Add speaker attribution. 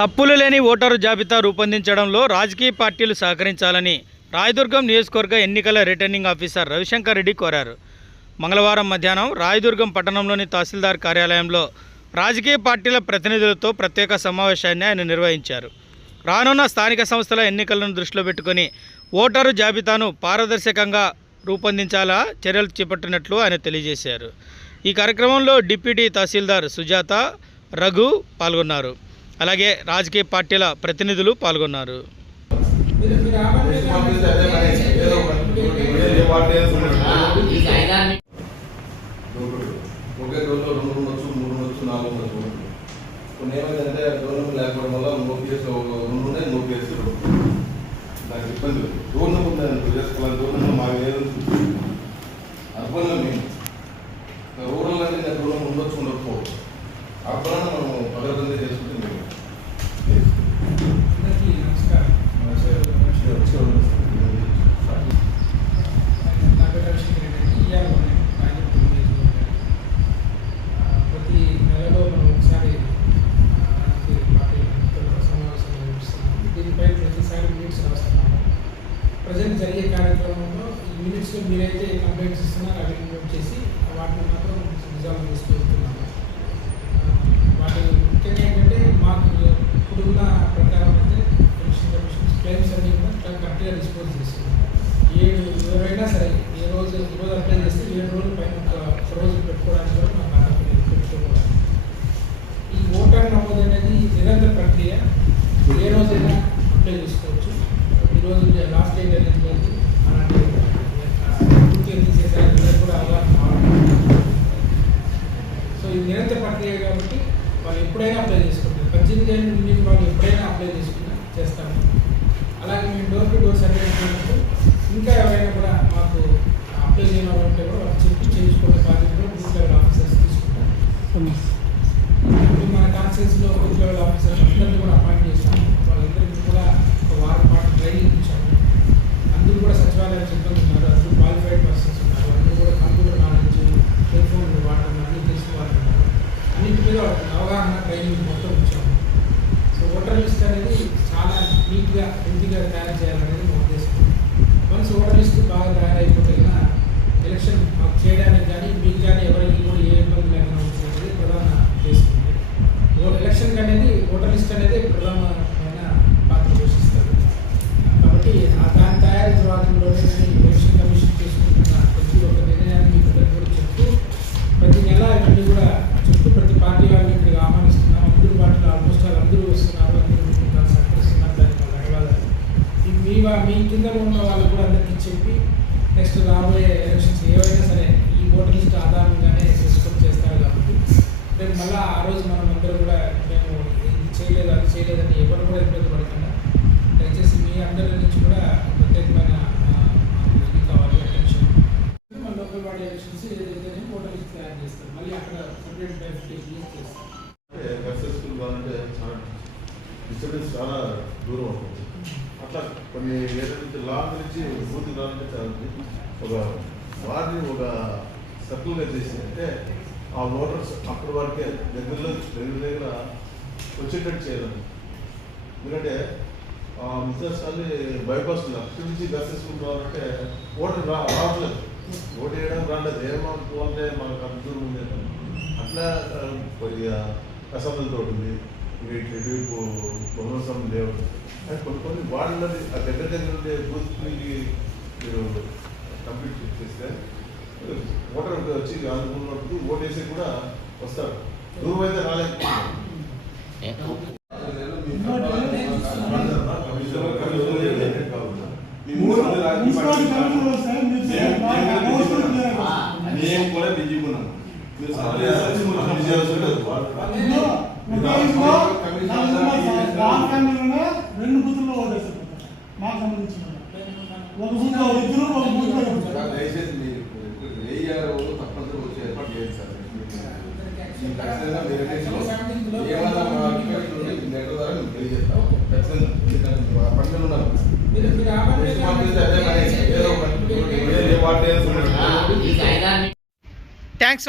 Speaker 1: తప్పులు లేని ఓటరు జాబితా రూపొందించడంలో రాజకీయ పార్టీలు సహకరించాలని రాయదుర్గం నియోజకవర్గ ఎన్నికల రిటర్నింగ్ ఆఫీసర్ రవిశంకర్ రెడ్డి కోరారు. మంగళవారం మధ్యాహ్నం రాయదుర్గం పట్టణంలోని తహసీల్దార్ కార్యాలయంలో రాజకీయ పార్టీల ప్రతినిధులతో ప్రత్యేక సమావేశాన్ని ఆయన నిర్వహించారు. రానున్న స్థానిక సంస్థల ఎన్నికలను దృష్టిలో పెట్టుకొని ఓటరు జాబితాను పారదర్శకంగా రూపొందించాలా చర్యలు చేపట్టినట్లు ఆయన తెలియజేశారు. ఈ కార్యక్రమంలో డిప్యూటీ తహసీల్దార్ సుజాత రఘు పాల్గొన్నారు. అలాగే రాజకీయ పార్టీల ప్రతినిధులు పాల్గొన్నారు.
Speaker 2: ఒకే రోజులో కొన్ని ఏమైందంటే లేకపోవడం వల్ల మూడు కేసులు రెండు ఉన్నాయి మూడు నాకు ఇబ్బంది ఉందని చేసుకోవాలి మాకు అర్బన్లో మేము రూరల్ ఉండొచ్చు ఉండకపోవచ్చు. అర్బన్ మనం చేసుకుంటే మేము
Speaker 3: అందరికీ నమస్కారం నా పేరు రవిశంకర్ రెడ్డి ఇయ్యాల ఉన్నాయి రాజకీయ నియోజకవర్గం. ఆ, ప్రతి నెలలో మనం ఒకసారి ఆ, రాజకీయ పార్టీలతో సమావేశం నిర్వహిస్తున్నాము దీనిపై ప్రతిసారి మినిట్స్ రాస్తున్నాము ప్రజెంట్ జరిగే కార్యక్రమంలో ఈ మినిట్స్లో మీరైతే కంప్లైంట్స్ ఇస్తున్నారు అవి నోట్ చేసి వాటిని మాత్రం రిజాల్వ్ చేసుకుంటున్నాము వాటి ముఖ్యంగా ఏంటంటే మాకు ఇప్పుడున్న ప్రకారం అయితే ఎలక్షన్ కమిషన్ క్లైమ్స్ అన్ని కూడా కరెక్ట్గా డిస్పోజ్ చేస్తుంది ఏడు ఎవరైనా సరే ఏ రోజు ఈ రోజు అప్లై చేస్తే ఏడు రోజులు పైన ఒక రోజు పెట్టుకోవడానికి కూడా మాకు ఆసక్తి లేదు ఈ ఓటర్ నమోదు అనేది నిరంతర ప్రక్రియ. ఏ రోజైనా అప్లై చేసుకోవచ్చు. ఈ రోజు లాస్ట్ అనేది లేదు అలాంటి పూర్తి కూడా కావాలి. సో ఇది నిరంతర ప్రక్రియ కాబట్టి వాళ్ళు ఎప్పుడైనా అప్లై చేసుకుంటారు. పద్దెనిమిది ఏళ్ళ నుండి వాళ్ళు ఎప్పుడైనా అప్లై చేసుకున్నా చేస్తాము అలాగే మేము డోర్ టు డోర్ సర్వే చేసినప్పుడు ఇంకా ఎవరైనా కూడా మాకు అప్లై ఉంటే కూడా వాళ్ళు చెప్పి చేయించుకునే బాధ్యత కూడా బూత్ లెవెల్ ఆఫీసర్స్ తీసుకుంటారు. ఇప్పుడు మన కాన్ఫరెన్స్లో బూత్ లెవెల్ ఆఫీసర్స్ అందరినీ కూడా అపాయింట్ చేశాము వాళ్ళందరికీ కూడా ఒక వారం పాటు ట్రైనింగ్ ఇచ్చాము అందరూ కూడా సచివాలయం సిబ్బంది ఉన్నారు అందరూ క్వాలిఫైడ్ పర్సన్స్ ఉన్నారు అందరూ కూడా కంప్యూటర్ నాలెడ్జ్ సెల్ ఫోన్ వాడటం అన్నీ తెలిసిన వాళ్ళు ఉన్నారు అన్నింటి మీద వాళ్ళకి అవగాహన ట్రైనింగ్ మొత్తం ఇచ్చాము సో ఓటర్ లిస్ట్ అనేది చాలా నీట్గా హెల్తీగా తయారు చేయాలనేది మా ఉద్దేశం. వన్స్ ఓటర్ లిస్ట్ బాగా తయారైపోతే కనుక ఎలక్షన్ మాకు చేయడానికి కానీ మీకు కానీ ఎవరికి కూడా ఏ ఇబ్బంది లేకుండా ఉంటుంది ప్రధాన ఉద్దేశం ఓ- ఎలక్షన్ అనేది ఓటర్ లిస్ట్ అనేది ప్రధానమైన పాత్ర పోషిస్తారు కాబట్టి ఆ దాని తయారీ తర్వాతలోనే కానీ ఎలక్షన్ కమిషన్ తీసుకుంటున్న ప్రతి ఒక్క నిర్ణయాన్ని మీకు అందరికీ కూడా చెప్తూ ప్రతి నెల ఇవన్నీ కూడా చెప్తూ ప్రతి పార్టీ వాళ్ళని ఇక్కడికి ఆహ్వానిస్తున్నాం అందరూ పార్టీలు ఆల్మోస్ట్ ఆల్ అందరూ వస్తున్నారు అందరూ మీకు సహకరిస్తున్నారు దానికి వాళ్ళ ధన్యవాదాలు ఈ మీ మీ కింద ఉన్న వాళ్ళు కూడా అందరికీ చెప్పి నెక్స్ట్ రాబోయే ఎలక్షన్స్ ఏవైనా సరే ఈ ఓటర్ లిస్ట్ ఆధారంగానే చేసుకొని చేస్తారు కాబట్టి రేపు మళ్ళీ ఆ రోజు మనం అందరూ కూడా మేము ఇది చేయలేదు అది చేయలేదని ఎవరు కూడా ఇబ్బంది పడకుండా దయచేసి మీ అందరి నుంచి కూడా ప్రత్యేకమైన ఇది కావాలి అటెన్షన్ మన లోకల్ బాడీ ఎలక్షన్స్ ఏదైతే ఓటర్ లిస్ట్ తయారు చేస్తారు. మళ్ళీ అక్కడ సపరేట్ వెరిఫికేషన్ చేస్తారు.
Speaker 2: డిస్టర్బెన్స్ చాలా దూరం ఉంటుంది అట్లా కొన్ని ఏళ్ళ నుంచి లాంగ్ నుంచి పూర్తి కావాలంటే ఒక వారిని ఒక సర్కిల్గా చేసి అంటే ఆ ఓటర్స్ అప్పటి వరకే దగ్గరలో దగ్గర దగ్గర వచ్చేటట్టు చేయాలి ఎందుకంటే ఆ బిజినెస్ కానీ బైపాస్ అక్కడి నుంచి సక్సెస్ఫుల్ కావాలంటే ఓటర్ రా రావట్లేదు. ఓటు వేయడం రాలేదు ఏమనుకోవాలంటే మనకు అంత దూరం ఉంది అట్లా కొద్దిగా కసంతో ఉంది. ఇటు ఇటువైపు బహుమసం లేవు అని కొన్ని కొన్ని వాళ్ళది ఆ దగ్గర దగ్గర ఉండే బూత్కి మీరు కంప్లీట్ చేస్తే ఓటర్ వచ్చి అనుకున్నప్పుడు ఓటు వేసి కూడా వస్తారు దూరం అయితే రాలేకపోతున్నారు
Speaker 4: నేను కూడా బిజీగా ఉన్నాను లేదు.
Speaker 5: రెండు బూతుల్లో ఓటేస్తారు మాకు సంబంధించిన ఒక బూత్లో ఇద్దరు ఒక ఇద్దరు.
Speaker 2: దయచేసి మీరు వేయాలో తప్పనిసరి వచ్చే ఏర్పాటు చేయండి సార్. ఖచ్చితంగా మీరు లెటర్ ద్వారా మీకు తెలియజేస్తాం. ఖచ్చితంగా. పనిలో ఉన్నారు.
Speaker 3: మీరు మీరు ఆ పని.
Speaker 2: నెక్స్ట్